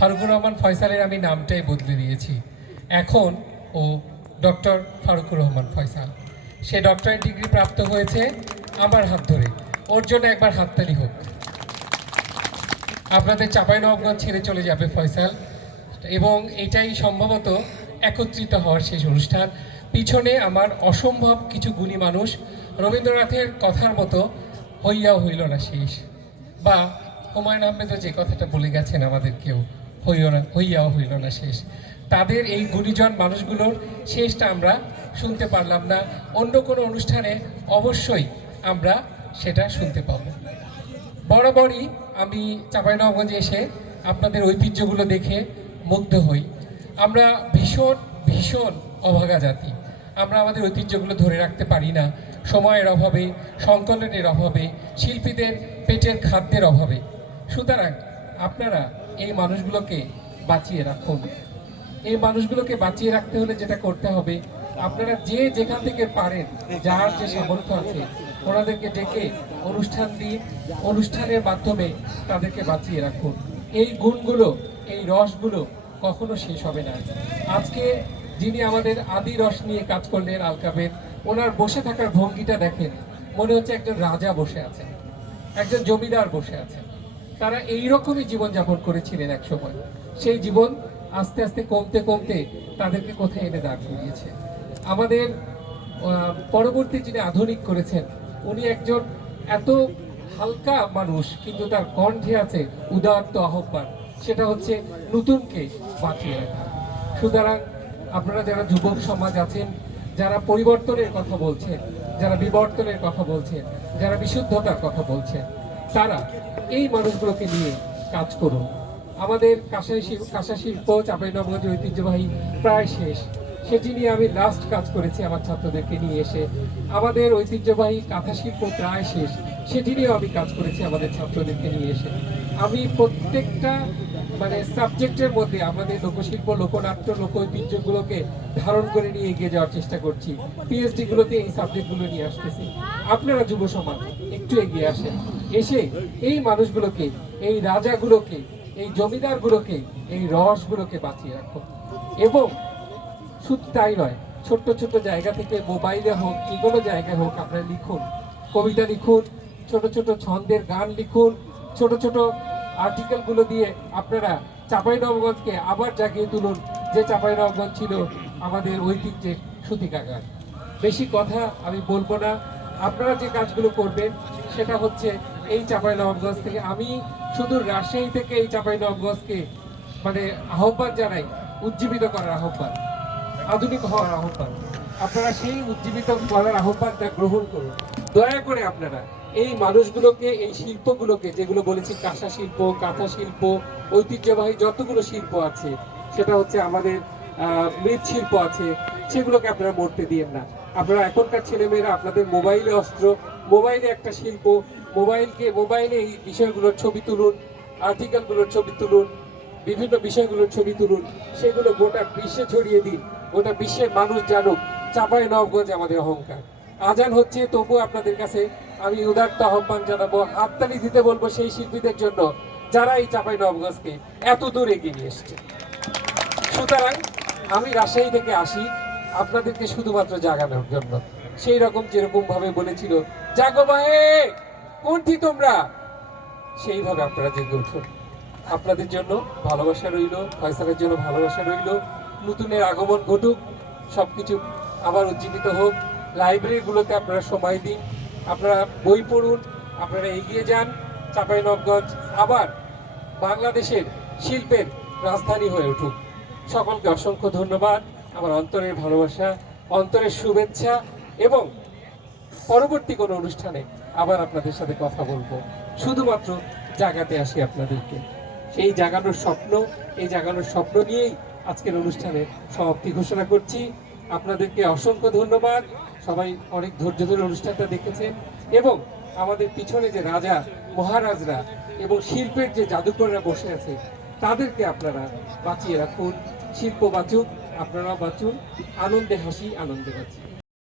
ফারুকুর রহমান ফয়সালের আমি নামটাই বদলে দিয়েছি। এখন ও ডক্টর ফারুকুর রহমান ফয়সাল। সে ডক্টরেট ডিগ্রি প্রাপ্ত হয়েছে আমার হাত ধরে। ওর জন্য একবার হাততালি হোক। আপনাদের চাঁপাইনবাবগঞ্জ ছেড়ে চলে যাবে ফয়সাল, এবং এটাই সম্ভবত একত্রিত হওয়ার শেষ অনুষ্ঠান। পিছনে আমার অসম্ভব কিছু গুণী মানুষ, রবীন্দ্রনাথের কথার মতো হইয়াও হইল না শেষ, বা হুমায়ুন আহমেদও যে কথাটা বলে গেছেন আমাদেরকেও, হইয়াও হইল না শেষ। তাদের এই গুণীজন মানুষগুলোর শেষটা আমরা শুনতে পারলাম না। অন্য কোনো অনুষ্ঠানে অবশ্যই আমরা সেটা শুনতে পাব। বরাবরই আমি চাঁপাইনবাবগঞ্জে এসে আপনাদের ঐতিহ্যগুলো দেখে মুগ্ধ হই। আমরা ভীষণ ভীষণ অভাগা জাতি। আমরা আমাদের ঐতিহ্যগুলো ধরে রাখতে পারি না, সময়ের অভাবে, সংকলনের অভাবে, শিল্পীদের পেটের খাদ্যের অভাবে। সুতরাং আপনারা এই মানুষগুলোকে বাঁচিয়ে রাখুন। এই মানুষগুলোকে বাঁচিয়ে রাখতে হলে যেটা করতে হবে, আপনারা যে যেখান থেকে পারেন, যার যে সামর্থ্য আছে, ওনাদেরকে ডেকে অনুষ্ঠান দিন, অনুষ্ঠানের মাধ্যমে তাদেরকে বাঁচিয়ে রাখুন। এই গুণগুলো, এই রসগুলো কখনো শেষ হবে না। আজকে যিনি আমাদের আদি রস নিয়ে কাজ করলেন, আলকাবের, ওনার বসে থাকার ভঙ্গিটা দেখেন, মনে হচ্ছে একজন রাজা বসে আছেন, একজন জমিদার বসে আছেন। তারা এইরকমই জীবনযাপন করেছিলেন এক সময়। সেই জীবন আস্তে আস্তে কমতে কমতে তাদেরকে কোথায় এনে দাঁড় করিয়েছে। আমাদের পরবর্তী যিনি আধুনিক করেছেন, উনি একজন এত হালকা মানুষ, কিন্তু তার কণ্ঠে আছে উদাত্ত আহ্বান, সেটা হচ্ছে নতুনকে বাঁচিয়ে রাখা। সুতরাং আপনারা যারা যুবক সমাজ আছেন, যারা পরিবর্তনের কথা বলছেন, যারা বিবর্তনের কথা বলছেন, যারা বিশুদ্ধতার কথা বলছেন, তারা এই মানুষগুলোকে নিয়ে কাজ করুন। আমাদের কাঁসা শিল্প চাঁপাইনবাবগঞ্জের ঐতিহ্যবাহী প্রায় শেষ। সেটি নিয়ে আমি লাস্ট কাজ করেছি আমার ছাত্রদেরকে নিয়ে এসে। আমাদের ঐতিহ্যবাহী কাঁথা শিল্প প্রায় শেষ, সেটি নিয়েও আমি কাজ করেছি আমাদের ছাত্রদেরকে নিয়ে এসে। আমি প্রত্যেকটা সাবজেক্টের মধ্যে আমাদের লোকশিল্প, লোকনাট্য, লোক ঐতিহ্যগুলোকে ধারণ করে নিয়ে এগিয়ে যাওয়ার চেষ্টা করছি। পিএইচডি গুলোতে এই সাবজেক্টগুলো নিয়ে আসতেছি। আপনারা যুব সমাজ একটু এগিয়ে আসেন, এসে এই মানুষগুলোকে, এই রাজাগুলোকে, এই জমিদারগুলোকে, এই রসগুলোকে বাঁচিয়ে রাখুন। এবং শুধু তাই নয়, ছোট্ট ছোট্ট জায়গা থেকে, মোবাইলে হোক, যে কোনো জায়গায় হোক, আপনারা লিখুন, কবিতা লিখুন, ছোট ছোট ছন্দের গান লিখুন, ছোট ছোট আর্টিকেলগুলো দিয়ে আপনারা চাঁপাইনবাবগঞ্জকে আবার জাগিয়ে তুলুন, যে চাঁপাইনবাবগঞ্জ ছিল আমাদের ঐতিহ্যের সূতিকাগার। বেশি কথা আমি বলবো না। আপনারা যে কাজগুলো করবেন সেটা হচ্ছে এই চাঁপাইনবাবগঞ্জ থেকে, আমি শুধু রাজশাহী থেকে এই চাঁপাইনবাবগঞ্জকে আহ্বান জানাই, উজ্জীবিত করার আহ্বান, আধুনিক হওয়ার আহ্বান। আপনারা সেই উজ্জীবিত করার আহ্বানটা গ্রহণ করুন। দয়া করে আপনারা এই মানুষগুলোকে, এই শিল্পগুলোকে, যেগুলো বলেছি, কাঁসা শিল্প, কাঁথা শিল্প, ঐতিহ্যবাহী যতগুলো শিল্প আছে, সেটা হচ্ছে আমাদের মৃৎশিল্প আছে, সেগুলোকে আপনারা মরতে দিয়েন না। আপনারা এখনকার ছেলেমেয়েরা আপনাদের মোবাইলে অস্ত্র, মোবাইলে একটা শিল্প, মোবাইলে এই বিষয়গুলোর ছবি তুলুন, আর্টিকেলগুলোর ছবি তুলুন, বিভিন্ন বিষয়গুলোর ছবি তুলুন, সেগুলো গোটা বিশ্বে ছড়িয়ে দিন। গোটা বিশ্বের মানুষ জানুক চাঁপাইনবাবগঞ্জ আমাদের অহংকার। আজান হচ্ছে, তবু আপনাদের কাছে আমি উদাত্ত আহ্বান জানাবো, হাততালি দিতে বলবো সেই শিল্পীদের জন্য যারা এই চাঁপাইনবাবগঞ্জকে এত দূর এগিয়ে নিয়ে এসছে। সুতরাং আমি রাজশাহী থেকে আসি আপনাদেরকে শুধুমাত্র জাগানোর জন্য। সেই রকম যেরকম ভাবে বলেছিল, জাগো বাহে, কোনটি তোমরা, সেইভাবে আপনারা জেগে উঠুন। আপনাদের জন্য ভালোবাসা রইল, ফয়সালের জন্য ভালোবাসা রইল। নতুনের আগমন ঘটুক, সবকিছু আবার উজ্জীবিত হোক। লাইব্রেরিগুলোতে আপনারা সময় দিন, আপনারা বই পড়ুন, আপনারা এগিয়ে যান। চাঁপাইনবাবগঞ্জ আবার বাংলাদেশের শিল্পের রাজধানী হয়ে উঠুক। সকলকে অসংখ্য ধন্যবাদ, আমার অন্তরের ভালোবাসা, অন্তরের শুভেচ্ছা, এবং পরবর্তী কোনো অনুষ্ঠানে আবার আপনাদের সাথে কথা বলবো। শুধুমাত্র জাগাতে আসি আপনাদেরকে, সেই জাগানোর স্বপ্ন, এই জাগানোর স্বপ্ন নিয়েই আজকের অনুষ্ঠানের সমাপ্তি ঘোষণা করছি। আপনাদেরকে অসংখ্য ধন্যবাদ। সবাই অনেক ধৈর্য ধরে অনুষ্ঠানটা দেখেছেন, এবং আমাদের পিছনে যে রাজা মহারাজরা এবং শিল্পের যে জাদুকররা বসে আছে, তাদেরকে আপনারা বাঁচিয়ে রাখুন। শিল্প বাঁচুক, আপনারাও বাঁচুন। আনন্দে হাসি, আনন্দে বাঁচি।